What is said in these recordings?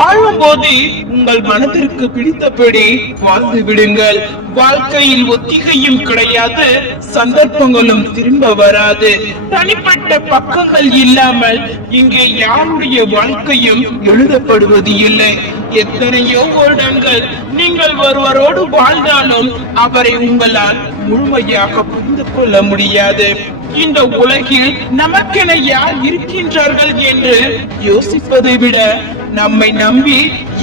வாழும்போது உங்கள் மனதிற்கு பிடித்தபடி வாழ்ந்து விடுங்கள். வாழ்க்கையில் ஒத்திகையும் கிடையாது, சந்தர்ப்பங்களும் திரும்ப வராது. தனிப்பட்ட பக்கங்கள் இல்லாமல் இங்கே யாருடைய வாழ்க்கையும் எழுதப்படுவது இல்லை. எத்தனையோ வருடங்கள் நீங்கள் ஒருவரோடு வாழ்ந்தாலும் அவரை உங்களால் முழுமையாக புரிந்து கொள்ள முடியாது. இந்த உலகில் நமக்கென யார் இருக்கின்றார்கள் என்று யோசிப்பதை விட நம்மை நம்பி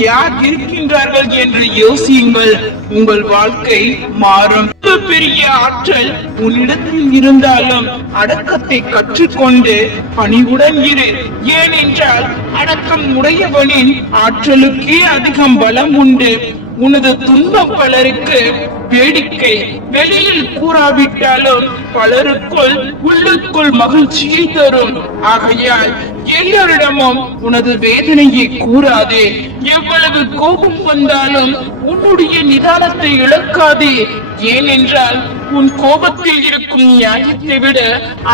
யார் இருக்கின்றார்கள் என்று யோசியுங்கள். உங்கள் வாழ்க்கை மாறும். பெரிய ஆற்றல் உன்னிடத்தில் இருந்தாலும் அடக்கத்தை கற்றுக்கொண்டு பணிவுடன் இரு. ஏனென்றால் அடக்கம் உடையவனின் ஆற்றலுக்கே அதிகம் பலம் உண்டு. உனது துன்பம் பலருக்கு வேடிக்கை, வெளியில் கூறாவிட்டாலும் பலருக்குள் உள்ளுக்குள் மகிழ்ச்சியை தரும். ஆகையால் எல்லோரிடமும் உனது வேதனையை கூறாதே. எவ்வளவு கோபம் வந்தாலும் உன்னுடைய நிதானத்தை இழக்காதே. ஏனென்றால் உன் கோபத்தில் இருக்கும் நியாயத்தை விட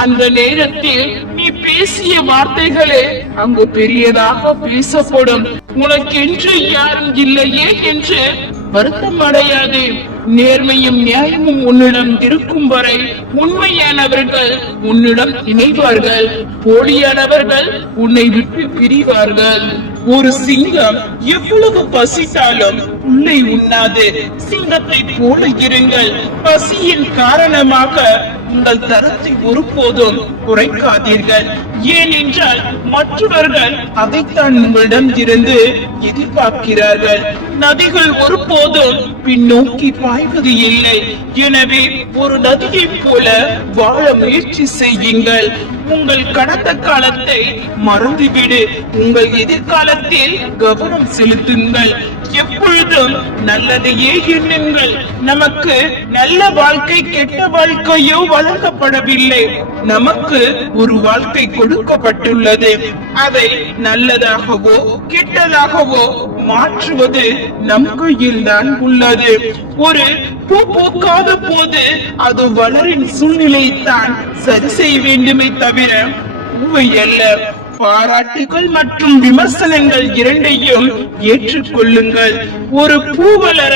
அந்த நேரத்தில் நீ பேசிய வார்த்தைகளே அங்கு பெரியதாக பேசப்படும். உனக்கென்று யாரும் இல்லையே என்று வருத்தம் அடையாதே. நேர்மையும் நியாயமும் உன்னிடம் இருக்கும் வரை உண்மையானவர்கள் உன்னிடம் இணைவார்கள், போலியானவர்கள் உன்னை விட்டு பிரிவார்கள். ஒரு சிங்கம் எவ்வளவு பசித்தாலும் புல்லை உண்ணாது. சிங்கத்தை போல இருங்கள். பசியின் காரணமாக உங்கள் தரத்தை ஒருபோதும் குறைக்காதீர்கள். ஏனென்றால் மற்றவர்கள் அதைத்தான் உங்களிடம் இருந்து எதிர்பார்க்கிறார்கள். நதிகள் ஒருபோதும் பின்னோக்கி பாய்வது இல்லை. எனவே ஒரு நதியை போல வாழ முயற்சி செய்யுங்கள். உங்கள் கடந்த காலத்தை மறந்துவிடு. உங்கள் எதிர்காலத்தில் கவனம் செலுத்துங்கள். எப்பொழுதும் நல்லதையே எண்ணுங்கள். நமக்கு நல்ல வாழ்க்கை கெட்ட வாழ்க்கையோ வழங்கப்படவில்லை. நமக்கு ஒரு வாழ்க்கை கொடுக்கப்பட்டுள்ளது. அதை நல்லதாகவோ கெட்டதாகவோ மாற்றுவது நம் கையில் தான் உள்ளது. ஒரு பூ பூக்காத போது அது வளரின் சூழ்நிலை தான் சரி செய்ய வேண்டுமே தவிர பூவை அல்ல. பாராட்டுகள் மற்றும் விமர்சனங்கள் இரண்டையும் ஏற்றுக்கொள்ளுங்கள். ஒரு பூ வளர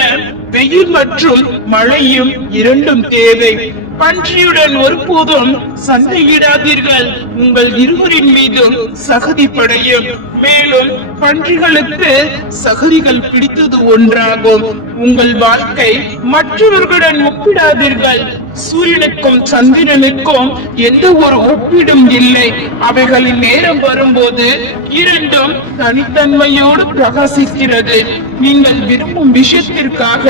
வெயில் மற்றும் மழையும் இரண்டும் தேவை. பன்றியுடன் ஒருபோதும் சண்டையிடாதீர்கள். உங்கள் இருவரின் மீதும் சகதி படையும். மேலும் பன்றிகளுக்கு சகதிகள் பிடித்தது ஒன்றாகும். உங்கள் வாழ்க்கை மற்றவர்களுடன் ஒப்பிடாதீர்கள். சூரியனுக்கும் சந்திரனுக்கும் எந்த ஒரு ஒப்பீடும் இல்லை. அவைகளின் நேரம் வரும்போது இரண்டும் தனித்தன்மையோடு பிரகாசிக்கிறது. நீங்கள் விரும்பும் விஷயத்திற்காக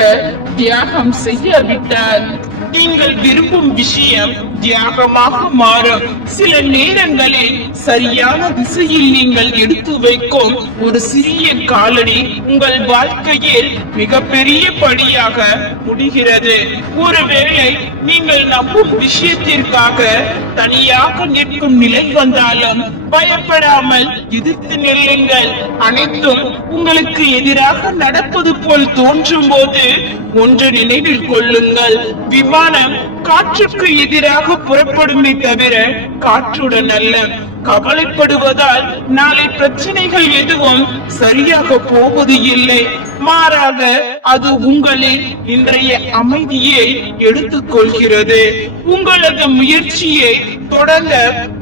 தியாகம் செய்யாவிட்டால் நீங்கள் விரும்பும் விஷயம் தியாகமாக மாறும். சில நேரங்களில் சரியான திசையில் நீங்கள் எடுத்து வைக்கும் ஒரு சிறிய காலடி உங்கள் வாழ்க்கையில் மிகப்பெரிய படியாக முடிகிறது. ஒருவேளை நீங்கள் நம்பும் விஷயத்திற்காக தனியாக நிற்கும் நிலை வந்தாலும் பயப்படாமல் எதிர்த்து நில்லுங்கள். அனைத்தும் உங்களுக்கு எதிராக நடப்பது போல் தோன்றும் போது ஒன்று நினைவில் கொள்ளுங்கள். விமானம் காற்றுக்கு எதிராக புறப்படுமே தவிர காற்றுடன் அல்ல. கவலைப்படுவதால் நாளை பிரச்சனைகள் எதுவும் சரியாக போவது இல்லை. மாறாக அது உங்களின் இன்றைய அமைதியை எடுத்துக் கொள்கிறது. உங்களது முயற்சியை தொடங்க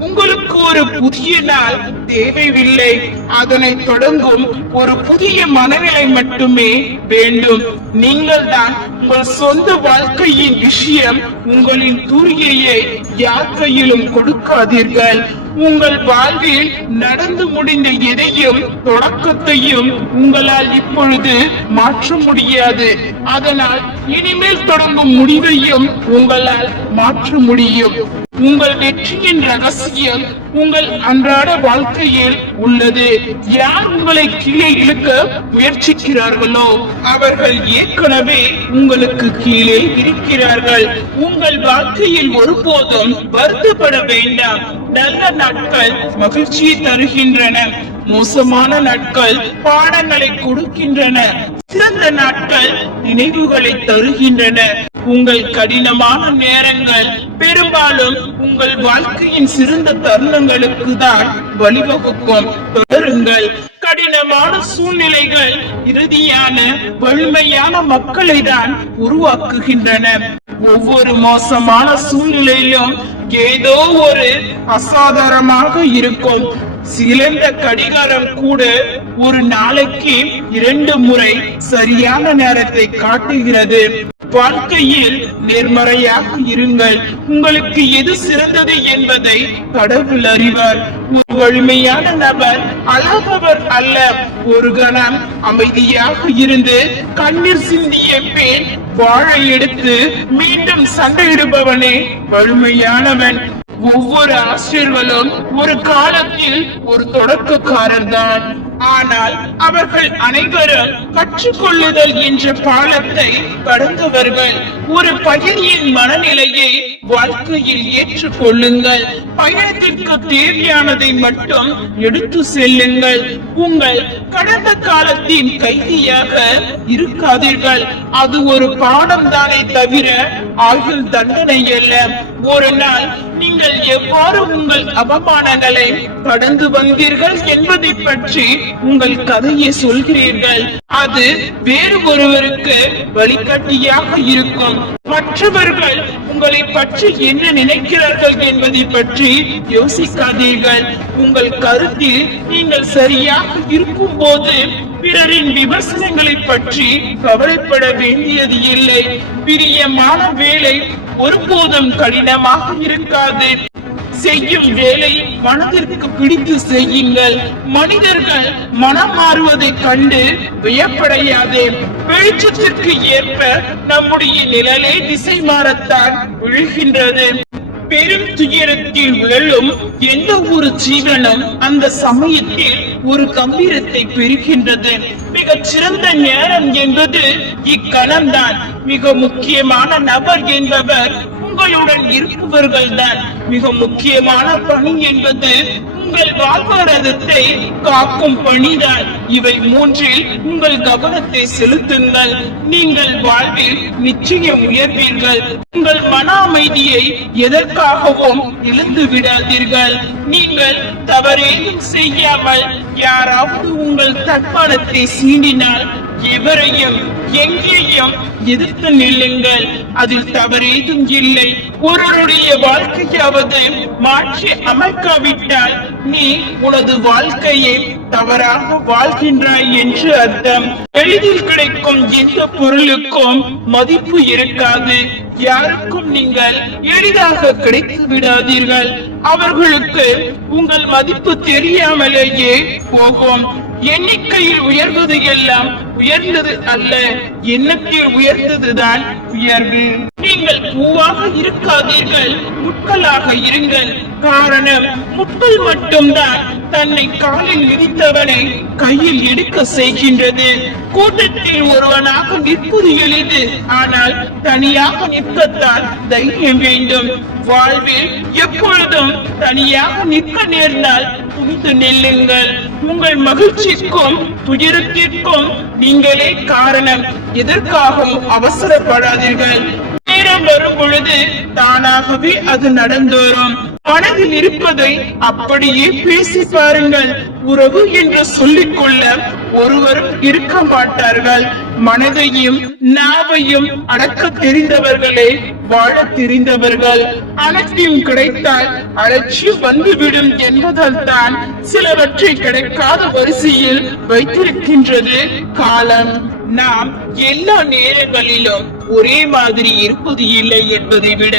உங்களுக்கு ஒரு புதிய நாள் தேவையில்லை. அதனை தொடங்கும் ஒரு புதிய மனநிலை மட்டுமே வேண்டும். நீங்கள் தான் உங்கள் சொந்த வாழ்க்கையின் விஷயம். உங்களின் தூரிகையை யார் கையிலும் கொடுக்காதீர்கள். உங்கள் வாழ்வில் நடந்து முடிந்த எதையும் தொடக்கத்தையும் உங்களால் இப்பொழுது மாற்ற முடியாது. அதனால் இனிமேல் தொடங்கும் முடிவையும் உங்களால் மாற்ற முடியும். உங்கள் வெற்றியின் ரகசியம் உங்கள் அன்றாட வாழ்க்கையில் உள்ளது. யார் உங்களை கீழே இழுக்க முயற்சிக்கிறார்களோ அவர்கள் ஏற்கனவே உங்களுக்கு கீழே இருக்கிறார்கள். உங்கள் வாழ்க்கையில் ஒருபோதும் வருத்தப்பட வேண்டாம். நல்ல நாட்கள் மகிழ்ச்சியை தருகின்றன. மோசமான நாட்கள் பாடங்களை கொடுக்கின்றன. சிறந்த நாட்கள் நினைவுகளை தருகின்றன. உங்கள் கடினமான நேரங்கள் பெரும்பாலும் உங்கள் வாழ்க்கையின் சிறந்த தருணங்களுக்கு தான் வழிவகுக்கும். தொடருங்கள். கடினமான சூழ்நிலைகள் இறுதியான வலிமையான மக்களை தான் உருவாக்குகின்றன. ஒவ்வொரு மோசமான சூழ்நிலையிலும் ஏதோ ஒரு அசாதாரணமாக இருக்கும். சிறந்த கடிகாரம் கூட ஒரு நாளைக்கு 2 முறை சரியான நேரத்தை காட்டுகிறது. வாழ்க்கையில் நேர்மறையாக இருங்கள். உங்களுக்கு எது சிறந்தது என்பதை கடவுள் அறிவார். ஒரு வலிமையான நபர் அழகவர் அல்ல. ஒரு கணம் அமைதியாக இருந்து கண்ணீர் சிந்திய பின் வாழை எடுத்து மீண்டும் சண்டையிடுபவனே வலிமையானவன். ஒவ்வொரு ஆசிரியர்களும் ஒரு காலத்தில் ஒரு தொடக்கக்காரர் தான். ஆனால் அவர்கள் அனைவரும் கற்றுக்கொள்ளுதல் என்ற பாலத்தை கடந்தவர்கள். ஒரு பயணியின் மனநிலையை வாழ்க்கையில் ஏற்றுக்கொள்ளுங்கள். பயணத்திற்கு தேவையானதை மட்டும் எடுத்து செல்லுங்கள். உங்கள் கடந்த காலத்தின் கைதியாக இருக்காதீர்கள். அது ஒரு பாடம் தானே தவிர ஆயுள் தண்டனை அல்ல. ஒரு நாள் நீங்கள் எவ்வாறு உங்கள் அவமானங்களை கடந்து வந்தீர்கள் என்பதை பற்றி உங்கள் கதையை சொல்கிறீர்கள். அது வேறு ஒருவருக்கு வழிகாட்டியாக இருக்கும். மற்றவர்கள் உங்களை பற்றி என்ன நினைக்கிறார்கள் என்பதை பற்றி யோசிக்காதீர்கள். உங்கள் கருத்தில் நீங்கள் சரியாக இருக்கும் போது பிறரின் விமர்சனங்களை பற்றி கவலைப்பட வேண்டியது இல்லை. பிரியமான வேலை ஒருபோதும் கடினமாக இருக்காது. செய்யும் வேலை மனதிற்கு பிடித்து செய்யுங்கள். மனிதர்கள் மனம் மாறுவதை கண்டு வியப்படையாதே. வெளிச்சத்திற்கு ஏற்ப நம்முடைய நிழலே திசை மாறத்தான் விழுகின்றது. பெரும் துயரத்தில் விழும் எந்த ஒரு ஜீவனும் அந்த சமயத்தில் ஒரு கம்பீரத்தை பெறுகின்றது. மிகச் சிறந்த நேரம் என்பது இக்கணம்தான். மிக முக்கியமான நபர் என்பவர் உங்களுடன் இருப்பவர்கள் தான். மிக முக்கியமான பணி என்பது உங்கள் வாழ்வாதாரத்தை காக்கும் பணிதான். இவை மூன்றில் உங்கள் கவனத்தை செலுத்துங்கள். நீங்கள் வாழ்வில் நிச்சயம் உயர்வீர்கள். உங்கள் மன அமைதியை எதற்காகவும் இழந்து விடாதீர்கள். நீங்கள் தவறேதும் செய்யாமல் யாராவது உங்கள் தன்மானத்தை சீண்டினால் எவரையும் எங்கேயும் எதிர்த்து நில்லுங்கள். அதில் தவறேதும் இல்லை. ஒருவருடைய வாழ்க்கையாவது மாற்றி அமைக்காவிட்டால் நீ உனது வாழ்க்கையை தவறாக வாழ்கின்றாய் என்று அர்த்தம். எளிதில் கிடைக்கும் எந்த பொருளுக்கும் மதிப்பு இருக்காது. யாருக்கும் நீங்கள் எளிதாக கிடைத்து விடாதீர்கள். அவர்களுக்கு உங்கள் மதிப்பு தெரியாமலேயே போகும். எண்ணிக்கையில் உயர்வது எல்லாம் உயர்ந்தது அல்ல, எண்ணத்தில் உயர்ந்ததுதான் உயர்வு. நீங்கள் பூவாக இருக்காதீர்கள், முட்களாக இருங்கள். காரணம், முட்கள் மட்டும்தான் தன்னை காலில் மிதித்தவனை கையில் எடுக்க செய்கின்றது. கூட்டத்தில் ஒருவனாக நிற்பது எளிது, ஆனால் தனியாக நிற்கத்தான் தைரியம் வேண்டும். வாழ்வில் எப்பொழுதும் தனியாக நிற்க நேர்ந்தால் துணிந்து நெல்லுங்கள். உங்கள் மகிழ்ச்சிக்கும் துயரத்திற்கும் நீங்களே காரணம். எதற்காகவும் அவசரப்படாதீர்கள். நேரம் வரும் பொழுது தானாகவே அது நடந்தோறும். மனதில் இருப்பதை அப்படியே பேசி பாருங்கள். உறவு என்று சொல்லிக்கொள்ள ஒருவரும் இருக்க மாட்டார்கள். மனதையும் நாவையும் அடக்க தெரிந்தவர்களே வாழ தெரிந்தவர்கள். அனைத்தையும் கிடைத்தால் அலட்சியம் வந்துவிடும் என்பதால் தான் சிலவற்றை கிடைக்காத வரிசையில் வைத்திருக்கின்றது காலம். நாம் எல்லா நேரங்களிலும் ஒரே மாதிரி இருப்பது இல்லை என்பதை விட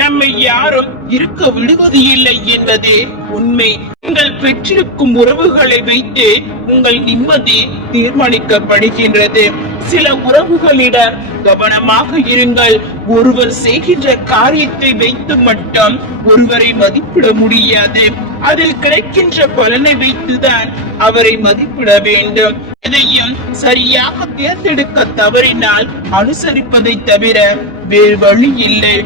நம்மை யாரும் இருக்க விடுவது இல்லை என்பதே உண்மை. நீங்கள் பெற்றிருக்கும் உறவுகளை வைத்து உங்கள் நிம்மதி தீர்மானிக்கப்படுகின்றது. சில உறவுகளிடம் கவனமாக இருங்கள். ஒருவர் செய்கின்ற காரியத்தை வைத்து மட்டும் ஒருவரை மதிப்பிட முடியாது. அதில் கிடைக்கின்ற பலனை வைத்துதான் அவரை மதிப்பிட வேண்டும். எதையும் சரியாக தேர்ந்தெடுக்க தவறினால் அனுசரிப்பதை தவிர வேறு வழி இல்லை.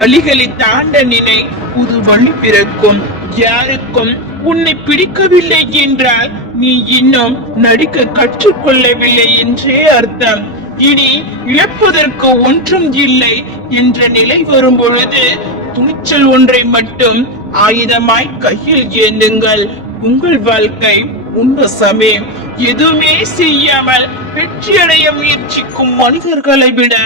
வழிகளை தாண்ட நினை, புது வழி பிறக்கும். யாருக்கும் உன்னை பிடிக்கவில்லை என்றால் நீ இன்னும் நடிக்க கற்றுக்கொள்ளவில்லை என்றே அர்த்தம். இனி இழப்பதற்கு ஒன்றும் இல்லை என்ற நிலை வரும் பொழுது துணிச்சல் ஒன்றை மட்டும் ஆயுதமாய் கையில் ஏந்துங்கள். உங்கள் வாழ்க்கை உன்வசமே. எதுவுமே செய்யாமல் வெற்றியடைய முயற்சிக்கும் மனிதர்களை விட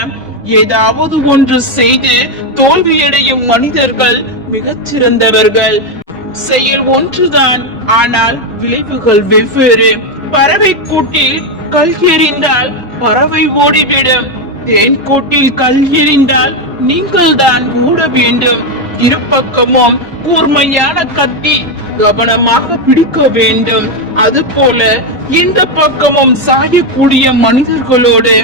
ஏதாவது ஒன்று செய்து தோல்வியடையும் மனிதர்கள் மிகச் சிறந்தவர்கள். செயல் ஒன்றுதான், ஆனால் விளைவுகள் வெவ்வேறு. பறவை கூட்டில் கல் எறிந்தால் பறவை ஓடிவிடும். தேன் கூட்டில் கல் எறிந்தால் நீங்கள் தான் ஓட வேண்டும். இரு பக்கமும் கூர்மையான கத்தி கவனமாக பிடிக்க வேண்டும். அதுபோல இந்த பக்கமும் சாயக்கூடிய மனிதர்களோடு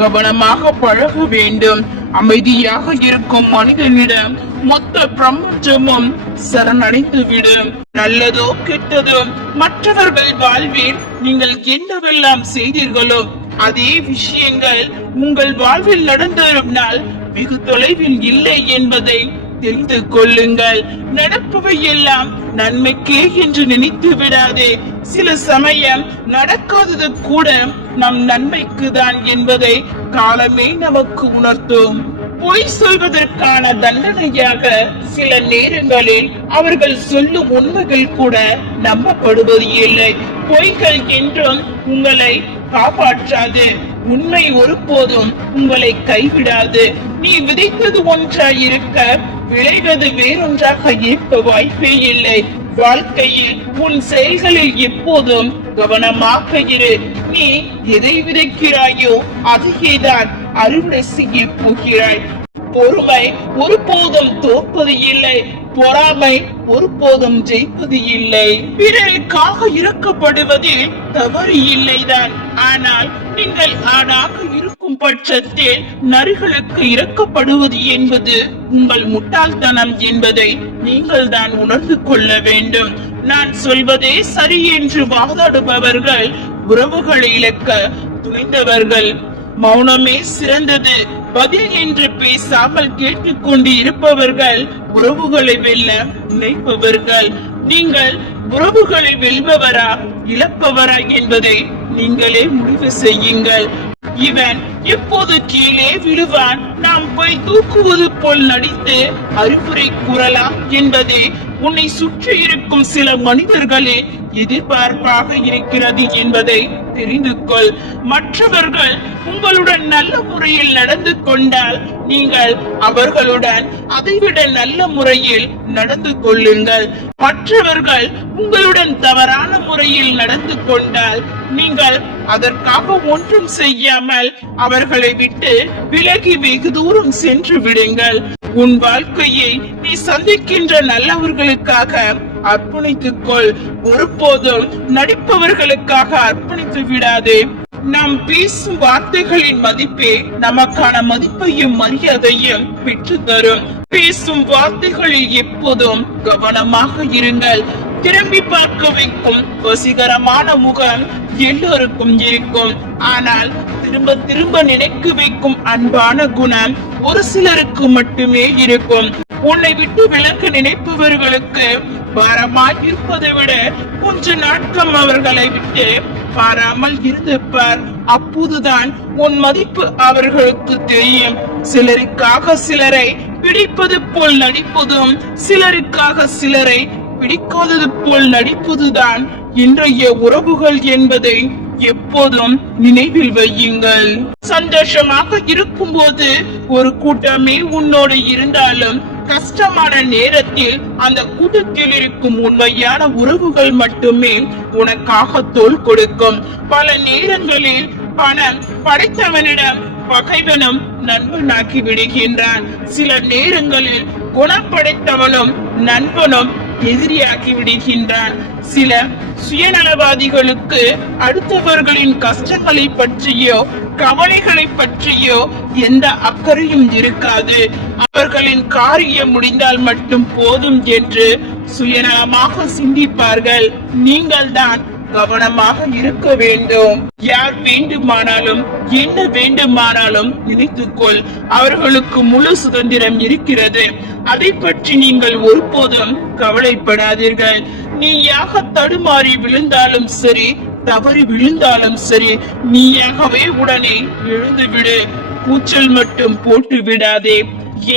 கவனமாக பழக வேண்டும். அமைதியாக இருக்கும் மனிதனிடம் மொத்த பிரபஞ்சமும் சரணடைந்து விடும். நல்லதோ கெட்டதோ மற்றவர்கள் வாழ்வில் நீங்கள் என்னவெல்லாம் செய்தீர்களோ அதே விஷயங்கள் உங்கள் வாழ்வில் நடந்தேறும் நாள் வெகு தொலைவில் இல்லை என்பதை தெரிந்து கொள்ளுங்கள். நடப்பவை எல்லாம் நன்மைக்கே என்று நினைத்து விடாதே. சில சமயம் நடக்காதது கூட நம் நன்மைக்கு தான் என்பதை காலமே நமக்கு உணர்த்தும். பொய் சொல்வதற்கான தண்டனையாக சில நேரங்களில் அவர்கள் சொல்லும் உண்மைகள் கூட நம்பப்படுவது இல்லை. பொய்கள் என்றும் உங்களை காப்பாற்றாது. உண்மை ஒருபோதும் உங்களை கைவிடாது. நீ விதைத்தது ஒன்றாய் இருக்க விளைவது வேறொன்றாக இருக்க வாய்ப்பே இல்லை. வாழ்க்கையில் உன் செயல்களில் எப்போதும் கவனமாக இரு. நீ எதை விதைக்கிறாயோ அதையேதான் அறுவடை செய்ய போகிறாய். பொறுமை ஒருபோதும் தோற்பது இல்லை. பொறாமை ஒருபோதும் ஜெயிப்பது இல்லை. பிறருக்காக இறக்கப்படுவதில் தவறு இல்லைதான். ஆனால் நீங்கள் ஆணாக இருக்கும் பட்சத்தில் நரிகளுக்கு இறக்கப்படுவது என்பது உங்கள் முட்டாள்தனம் என்பதை நீங்கள் தான் உணர்ந்து கொள்ள வேண்டும். நான் சொல்வதே சரி என்று வாதாடுபவர்கள் உறவுகளை இழக்க துணிந்தவர்கள். மௌனமே சிறந்தது. பதில் என்று பேசாமல் கேட்டுக்கொண்டு இருப்பவர்கள் உறவுகளை வெல்ல நினைப்பவர்கள். நீங்கள் உறவுகளை வெல்பவரா இழப்பவரா என்பதை நீங்களே முடிவு செய்யுங்கள். இவன் எப்போது கீழே விழுவான், நாம் போய் தூக்குவது போல் நடித்து அறிவுரை கூறலாம் என்பதே உன்னை சுற்றி இருக்கும் சில மனிதர்களே எதிர்பார்ப்பாக இருக்கிறது என்பதை தெரிந்து கொள். மற்றவர்கள் உங்களுடன் நல்ல முறையில் நடந்து கொண்டால் நீங்கள் அவர்களுடன் அதைவிட நல்ல முறையில் நடந்து கொள்ளுங்கள். மற்றவர்கள் உங்களுடன் தவறான முறையில் நடந்து கொண்டால் நீங்கள் அதற்காக ஒன்றும் செய்யாமல் அவர்களை விட்டு விலகி வெகு தூரம் சென்று விடுங்கள். உன் வாழ்க்கையை நீ சந்திக்கின்ற நல்லவர்களுக்காக அர்ப்பணித்துக் கொள். ஒருபோதும் நடிப்பவர்களுக்காக அர்ப்பணித்து விடாதே. நாம் பேசும் வார்த்தைகளின் மதிப்பே நமக்கான மதிப்பையும் மரியாதையும் பெற்று தரும். பேசும் வார்த்தைகளில் எப்போதும் கவனமாக இருங்கள். திரும்பி பார்க்க வைக்கும் வசீகரமான முகம் எல்லோருக்கும் இருக்கும். ஆனால் திரும்ப திரும்ப நினைக்க வைக்கும் அன்பான குணம் ஒரு சிலருக்கு மட்டுமே இருக்கும். உன்னை விட்டு விலக நினைப்பவர்களுக்கு பாரமாய் இருப்பதை விட கொஞ்ச நாட்கள் அவர்களை விட்டு பாராமல் இருந்து பார். அப்போதுதான் உன் மதிப்பு அவர்களுக்கு தெரியும். சிலருக்காக சிலரை பிடிப்பது போல் நடிப்பதும் சிலருக்காக சிலரை பிடிக்காதது போல் நடிப்பதுதான் இன்றைய உறவுகள் என்பதை எப்போதும் நினைவில் வையுங்கள். சந்தோஷமாக இருக்கும் போது ஒரு கூட்டமே உன்னோடு இருந்தாலும் கஷ்டமான நேரத்தில் அந்த கூட்டத்தில் இருக்கும் உண்மையான உறவுகள் மட்டுமே உனக்காக தோள் கொடுக்கும். பல நேரங்களில் பணம் படைத்தவனிடம் பகைவனும் நண்பனாக்கி விடுகின்றான். சில நேரங்களில் குணப்படைத்தவனும் நண்பனும் எதிரியாக்கி விடுகின்றான். சில சுயநலவாதிகளுக்கு அடுத்தவர்களின் கஷ்டங்களை பற்றியோ கவலைகளை பற்றியோ எந்த அக்கறையும் இருக்காது. அவர்களின் காரியம் முடிந்தால் மட்டும் போதும் என்று சுயநலமாக சிந்திப்பார்கள். நீங்கள் தான் கவனமாக இருக்க வேண்டும். யார் வேண்டுமானாலும் என்ன வேண்டுமானாலும் நினைத்துக்கொள். அவர்களுக்கு முழு சுதந்திரம் இருக்கிறது. அதை பற்றி நீங்கள் ஒருபோதும் கவலைப்படாதீர்கள். நீயாக தடுமாறி விழுந்தாலும் சரி, தவறி விழுந்தாலும் சரி, நீயாகவே உடனே எழுந்து விடு. கூச்சல் மட்டும் போட்டு விடாதே.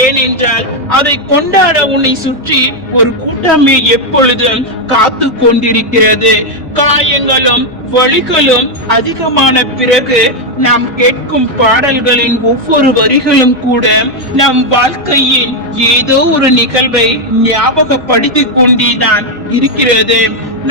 ஏனென்றால் அதை கொண்டாட உன்னை சுற்றி ஒரு கூட்டமே எப்பொழுதும் காத்து கொண்டிருக்கிறது. காயங்களும் வலிகளும் அதிகமான பிறகு நாம் கேட்கும் பாடல்களின் ஒவ்வொரு வரிகளும் கூட நம் வாழ்க்கையின் ஏதோ ஒரு நிகழ்வை ஞாபகப்படுத்திக் கொண்டேதான் இருக்கிறது.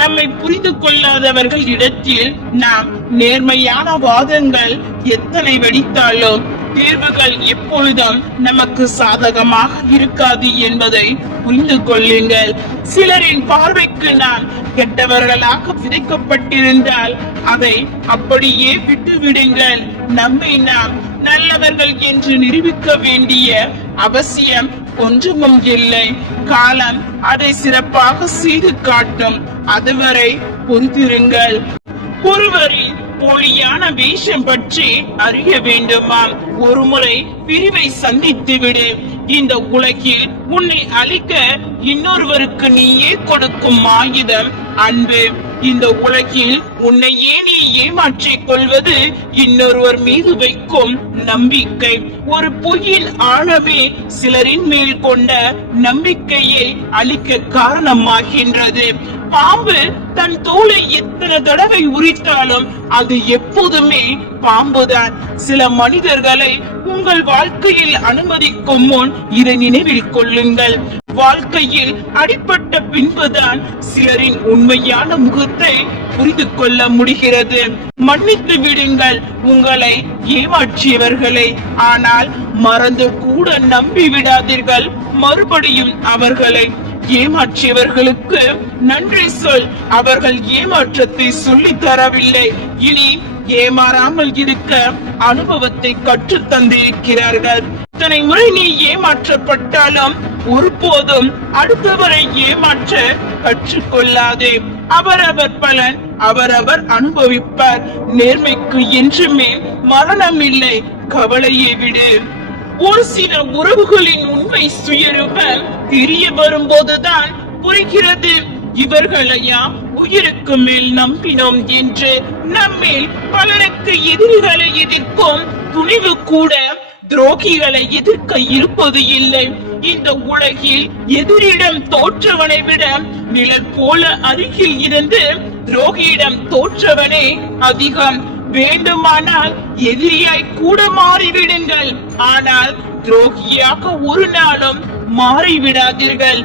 நம்மை புரிந்து கொள்ளாதவர்கள் இடத்தில் நாம் நேர்மையான வாதங்கள் எத்தனை வெடித்தாலும் தீர்வுகள் எப்பொழுதும் நமக்கு சாதகமாக இருக்காது என்பதை புரிந்து கொள்ளுங்கள். சிலரின் பார்வைக்கு நாம் கெட்டவர்களாக விதைக்கப்பட்டிருந்தால் அதை அப்படியே விட்டு விடுங்கள். நம்மை நாம் நல்லவர்கள் என்று நிரூபிக்க வேண்டிய அவசியம் ஒன்றும் இல்லை. காலம் அதை சிறப்பாக செய்து காட்டும். அதுவரை பொறுத்திருங்கள். ஒருவரின் போலியான வேஷம் பற்றி அறிய வேண்டுமாம். ஒருமுறை பிரிவை சந்தித்து விடு. இந்த உலகில் உன்னை அழிக்க இன்னொருவருக்கு நீயே கொடுக்கும் ஆயுதம் அன்பு. இந்த உலகில் உன்னையே நீ ஏமாற்றிக் கொள்வது இன்னொருவர் மீது வைக்கும் நம்பிக்கை. ஒரு பொய்யின் ஆழமே சிலரின் மேல் கொண்ட நம்பிக்கையை அழிக்க காரணமாகின்றது. பாம்பு தன் தோலை எத்தனை தடவை உரித்தாலும் அது எப்போதுமே பாம்புதான். சில மனிதர்களை உங்கள் வாழ்க்கையில் அனுமதிக்கும் முன் இதை நினைவில் கொள்ளுங்கள். வாழ்க்கையில் அடிப்பட்ட பின்புதான் சிலரின் உண்மையான முகத்தை புரிந்து கொள்ள முடிகிறது. மன்னித்து விடுங்கள் உங்களை ஏமாற்றியவர்களை. ஆனால் மறந்து கூட நம்பி விடாதீர்கள் மறுபடியும் அவர்களை. ஏமாற்றியவர்களுக்கு நன்றி சொல். அவர்கள் ஏமாற்றத்தை சொல்லி தரவில்லை, இனி ஏமாறாமல் இருக்க அனுபவத்தை கற்று தந்திருக்கிறார்கள். இத்தனை முறை நீ ஏமாற்றப்பட்டாலும் ஒருபோதும் அடுத்தவரை ஏமாற்ற கற்றுக்கொள்ளாதே. அவரவர் பலன் அவரவர் அனுபவிப்பார். நேர்மைக்கு என்றுமே மரணம் இல்லை. கவலையை விடு. ஒரு சில உறவுகளின் உண்மை சுயரூபம் தெரிய வரும்போதுதான் புரிகிறது. இவர்களையா உயிருக்கு மேல் நம்பினோம் என்று. நம்மில் பலருக்கு எதிரிகளை எதிர்க்கும் துணிவு கூட துரோகிகளை எதிர்க்க இருப்பது இல்லை. இந்த உலகில் எதிரிடம் தோற்றவனை விட நிழல் போல அருகில் இருந்து துரோகியிடம் தோற்றவனே அதிகம். வேண்டுமானால் எதிரியாய் கூட மாறிவிடுங்கள், ஆனால் துரோகியாக ஒரு நாளும் மாறிவிடாதீர்கள்.